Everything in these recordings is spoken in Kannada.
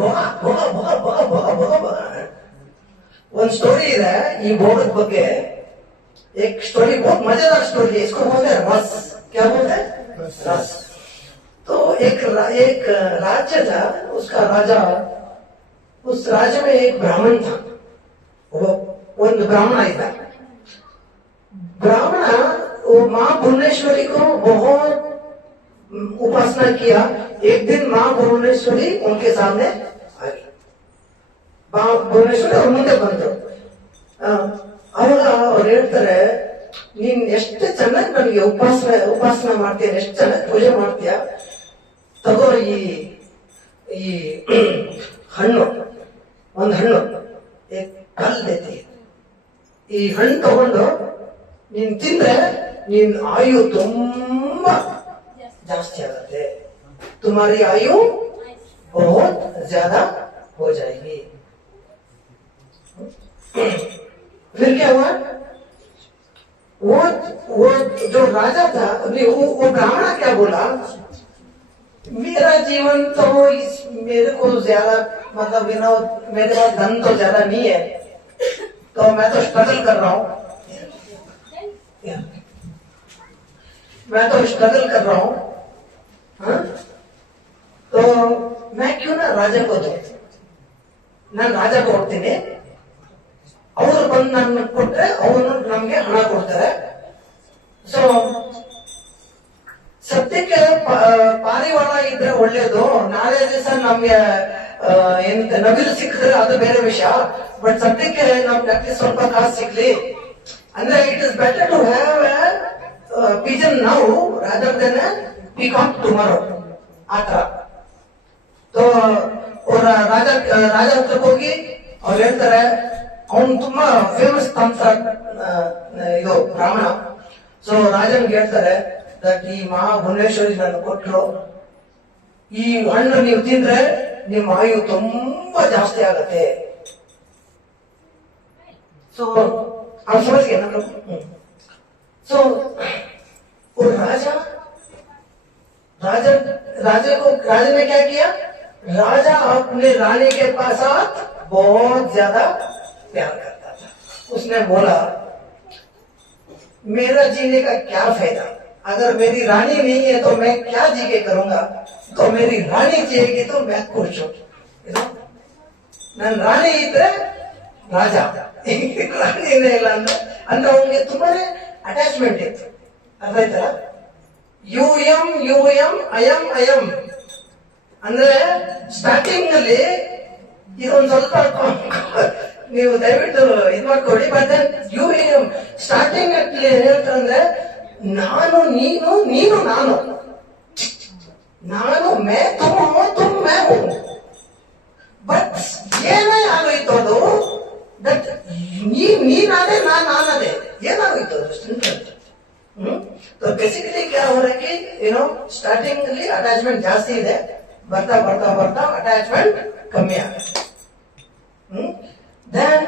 ಭೋಗ ಭೋಗ ಭೋಗ ಭೋಗ ಭೋಗ ಭೋಗ ಭೋಗ. ಒಂದು ಸ್ಟೋರಿ ಇದೆ ಈ ಭೋಗದ ಬಗ್ಗೆ. एक स्टोरी बहुत मजेदार स्टोरी है, इसको बोलते हैं रस. क्या बोलते हैं? रस. तो एक राज्य था, उसका राजा, उस राज्य में एक ब्राह्मण था. वो ब्राह्मण था. ब्राह्मण वो माँ भुवनेश्वरी को बहुत उपासना किया. एक दिन माँ भुवनेश्वरी उनके सामने आ गई. माँ भुवनेश्वरी और ಮುಂದೆ ಬಂದ್ರು. ಅವಾಗ ಅವ್ರು ಹೇಳ್ತಾರೆ, ನೀನ್ ಎಷ್ಟು ಚೆನ್ನಾಗಿ ನನಗೆ ಉಪಾಸನ ಮಾಡ್ತೀಯ, ಎಷ್ಟು ಚೆನ್ನಾಗಿ ಪೂಜೆ ಮಾಡ್ತೀಯ, ತಗೋ ಈ ಹಣ್ಣು, ಒಂದು ಹಣ್ಣು ಕಲ್ ದೇತಿ, ಈ ಹಣ್ಣು ತಗೊಂಡು ನೀನ್ ತಿಂದ್ರೆ ನಿನ್ ಆಯು ತುಂಬಾ ಜಾಸ್ತಿ ಆಗತ್ತೆ, ತುಮಾರಿ ಆಯು ಬಹುತ್ ಜ್ಯಾದಾ हो जाएगी. फिर क्या हुआ? वो जो राजा था, वो ब्राह्मण क्या बोला, मेरा जीवन तो मेरे को ज्यादा मतलब मेरे पास धन तो ज्यादा नहीं है, तो मैं तो स्ट्रगल कर रहा हूँ, तो मैं क्यों ना राजा को दो, ನಾನು ರಾಜ ಕೊಡ್ತೀನಿ, ಅವರು ಬಂದು ನನ್ನ ಕೊಟ್ರೆ ಅವನು ನಮ್ಗೆ ಹಣ ಕೊಡ್ತಾರೆ. ಸೊ ಸದ್ಯಕ್ಕೆ ಪಾರಿವಾಳ ಇದ್ರೆ ಒಳ್ಳೇದು, ನಾಳೆ ದಿವಸ ನಮ್ಗೆ ಎಂತ ನವಿಲು ಸಿಕ್ಕಿದ್ರೆ ಅದು ಬೇರೆ ವಿಷಯ, ಬಟ್ ಸದ್ಯಕ್ಕೆ ನಮ್ಗೆ ಅಟ್ಲೀಸ್ಟ್ ಸ್ವಲ್ಪ ಕಾಸು ಸಿಗ್ಲಿ ಅಂದ್ರೆ it is better to have pigeon now rather than peacock tomorrow. ಆತರ ರಾಜ ಹತ್ರಕ್ಕೆ ಹೋಗಿ ಅವ್ರು ಹೇಳ್ತಾರೆ, ಅವನು ತುಂಬಾ ಫೇಮಸ್ ತಂತ್ರ ಇದು ಬ್ರಾಹ್ಮಣ. ಸೊ ರಾಜನ್ಗೆ ಹೇಳ್ತಾರೆ ದಟ್ ಈ ಮಹಾ ಭುವನೇಶ್ವರಿ ನನ್ನ ಕೊಟ್ರು, ಈ ಹಣ್ಣು ನೀವು ತಿಂದ್ರೆ ನಿಮ್ಮ ಆಯು ತುಂಬಾ ಜಾಸ್ತಿ ಆಗತ್ತೆ. ಸೊ आप समझ गए ना लोग? सो वो राजा ने क्या किया, राजा अपने रानी के साथ बहुत ज्यादा प्यार करता था. उसने बोला मेरा जीने का क्या फायदा, अगर मेरी रानी नहीं है तो मैं क्या जी के करूंगा, तो मेरी रानी जिएगी तो मैं खुश हूं. नन रानी इतने राजा ರಾಣಿ ಇಲ್ಲ ಅಂದ್ರೆ ಅವನಿಗೆ ತುಂಬಾನೇ ಅಟ್ಯಾಚ್ಮೆಂಟ್ ಇತ್ತು. ಅರ್ಥ ಆಯ್ತಲ್ಲ? ಯು ಎಂ ಅಯಂ ಅಂದ್ರೆ ಸ್ಟಾರ್ಟಿಂಗ್ ನಲ್ಲಿ ಇದೊಂದು ಸ್ವಲ್ಪ ನೀವು ದಯವಿಟ್ಟು ಇದು ಮಾಡ್ಕೊಡಿ. ಬಟ್ ಯು ಎಂ ಸ್ಟಾರ್ಟಿಂಗ್ ಹೇಳ್ತಾರಂದ್ರೆ ನಾನು ನೀನು ನೀನು ನಾನು ಮೇ ತುಮ್ ಮೇ ಹೂ. ಬಟ್ ಏನೇ ಆಗೋಯ್ತು ಅದು ದಟ್ ನೀನಾದೆ ನಾನದೆ ಏನಾಗೋಯ್ತು ಅದು ಸಿಂಪಲ್. तो बेसिकली क्या हो रहा है कि स्टार्टिंग अटैचमेंट जास्ती है, बढ़ता बढ़ता बढ़ता अटैचमेंट कमी आ गई. देन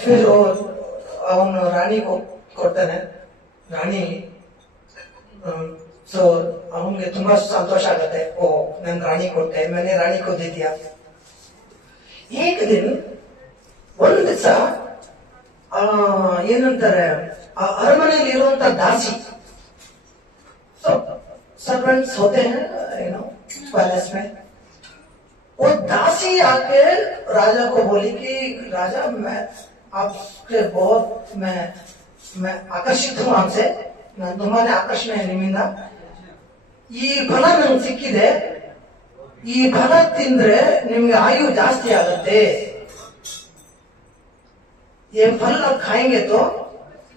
फिर ಅವನು ರಾಣಿ ಕೊಡ್ತಾನೆ. ರಾಣಿ ಸೊ ಅವನಿಗೆ ತುಂಬಾ ಸಂತೋಷ ಆಗತ್ತೆ, ಓ ನನ್ ರಾಣಿ ಕೊಟ್ಟೆ, मैंने ರಾಣಿ को दे दिया. एक दिन ಒಂದು ದಿವಸ ಏನಂತಾರೆ ಅರಮನೆಯಲ್ಲಿ ಇರುವಂತ ದಾಸಿ, सर्वेंट्स होते हैं पैलेस में, वो दासी आके राजा को बोली कि राजा मैं आपके बहुत मैं आकर्षित हूं आपसे, ತುಂಬಾನೇ ಆಕರ್ಷಣೆ ನಿಮ್ಮಿಂದ, ಈ ಫಲ ನಂಗೆ ಸಿಕ್ಕಿದೆ, ಈ ಫಲ ತಿಂದ್ರೆ ನಿಮ್ಗೆ ಆಯು ಜಾಸ್ತಿ ಆಗುತ್ತೆ, ये फल आप खाएंगे तो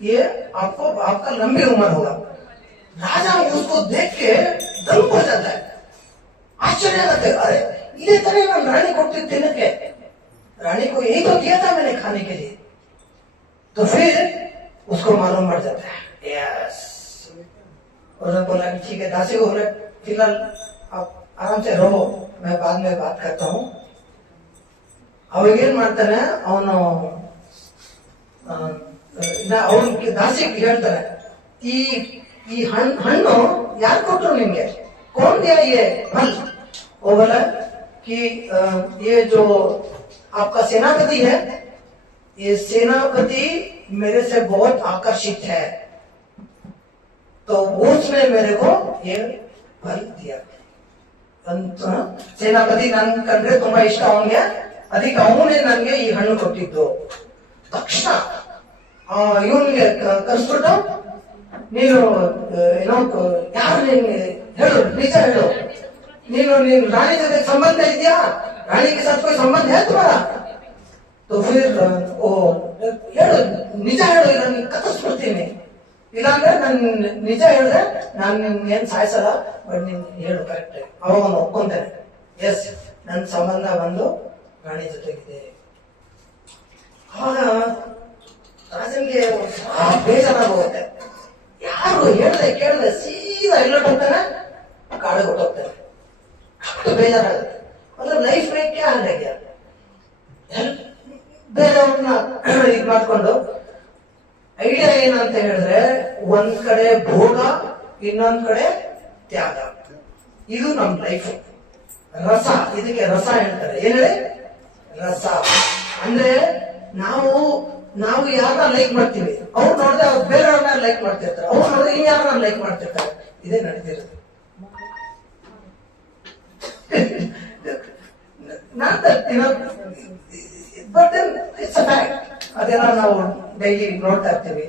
ये आपका लंबी उम्र होगा. राजा उसको देख के दंग हो जाता है, आश्चर्य लगता है, अरे ये तरह मैं रानी को तिनके, रानी को यही तो दिया था मैंने खाने के लिए. तो फिर उसको मालूम पड़ जाता है. यस, उन्होंने बोला कि ठीक है, दासी को बोले फिलहाल आप आराम से रहो, मैं बाद में बात करता हूँ. अವಾಗ ಏನ್ ಮಾಡ್ತಾನೆ ಅವನು, ಅವನಿಗೆ ದಾಸಿಗೆ ಹೇಳ್ತಾರೆ, ಈ ಹಣ್ಣು ಯಾರು ಕೊಟ್ರು ನಿಮ್ಗೆ, कौन दिया ये फल, वो बोला कि ये जो आपका सेनापति है, ये सेनापति मेरे से बहुत आकर्षित है, तो उसने मेरे को ये फल दिया. ಸೇನಾಪತಿ ನನ್ ಕಂಡ್ರೆ ತುಂಬಾ ಇಷ್ಟ ಅವನ್ಗೆ, ಅದಕ್ಕೆ ಅವನೇ ನನ್ಗೆ ಈ ಹಣ್ಣು ಕೊಟ್ಟಿದ್ದು. ತಕ್ಷಣ ಇವನ್ಗೆ ಕರ್ಸ್ಬಿಟ್ಟು, ನೀನು ಏನೋ ಯಾರು ನಿನ್ಗೆ ಹೇಳು, ನಿಜ ಹೇಳು, ನೀನು ರಾಣಿ ಜೊತೆ ಸಂಬಂಧ ಇದೆಯಾ, ರಾಣಿ ಕೆ ಸಾಥ್ ಕೋई ಸಂಬಂಧ है तुम्हारा? तो फिर ओ ಹೇಳು, ನಿಜ ಹೇಳು, ನಾನು ಕತ್ತರಿಸ್ಬಿಡ್ತೀನಿ, ಇಲ್ಲಾಂದ್ರೆ ನಾನು ನಿಜ ಹೇಳಿದ್ರೆ ನಾನು ಏನ್ ಸಾಯಿಸಲ್ಲ, ಬಟ್ ನೀನ್ ಹೇಳು ಕರೆಕ್ಟ್. ಅವಾಗ ಒಪ್ಕೊಂತಾನೆ, ಎಸ್ ನನ್ ಸಂಬಂಧ ಬಂದು ರಾಣಿ ಜೊತೆಗಿದೆ. ಅವಾಗ ರಾಜನ್ಗೆ ಬೇಜಾರಾಗೋಗುತ್ತೆ. ಯಾರು ಹೇಳ್ದೆ ಕೇಳ್ದೆ ಸೀದಾ ಎಲ್ಲೋಟ್ ಹೋಗ್ತಾನೆ, ಕಾಡಿಗೆ ಹೊಟ್ಟೋಗ್ತಾನೆ. ಅಷ್ಟು ಬೇಜಾರಾಗುತ್ತೆ. ಅಂದ್ರೆ ಲೈಫ್ ಮೇ ಕ್ಯಾ ಹಾಗೆ ಬೇರೆಯವ್ರನ್ನ ಇದ್ ಮಾಡ್ಕೊಂಡು, ಐಡಿಯಾ ಏನಂತ ಹೇಳಿದ್ರೆ, ಒಂದ್ ಕಡೆ ಭೋಗ, ಇನ್ನೊಂದ್ ಕಡೆ ತ್ಯಾಗ. ಇದು ನಮ್ ಲೈಫ್. ರಸ, ಇದಕ್ಕೆ ರಸ ಹೇಳ್ತಾರೆ. ಏನ್ ಹೇಳಿ? ರಸ ಅಂದ್ರೆ ನಾವು ಯಾರನ್ನ ಲೈಕ್ ಮಾಡ್ತೀವಿ, ಅವ್ರು ನೋಡಿದ್ರೆ ಅವ್ರು ಬೇರೆಯವ್ರನ್ನ ಲೈಕ್ ಮಾಡ್ತಿರ್ತಾರೆ, ಅವ್ರು ನೋಡಿದ್ರೆ ಇನ್ಯಾರನ್ನ ಲೈಕ್ ಮಾಡ್ತಿರ್ತಾರೆ. ಇದೇ ನಡೀತಿರೋದು. But it's a fact. ಅದೆಲ್ಲ ನಾವು ಡೈಲಿ ನೋಡ್ತಾ ಇರ್ತೀವಿ.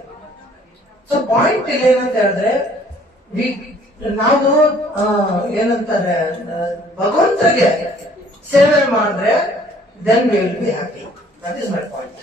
ಸೊ ಪಾಯಿಂಟ್ ಇಲ್ಲಿ ಏನಂತ ಹೇಳಿದ್ರೆ, ನಾವು ಏನಂತಾರೆ, ಭಗವಂತರಿಗೆ ಸೇವೆ ಮಾಡಿದ್ರೆ then we will be happy. That is my point.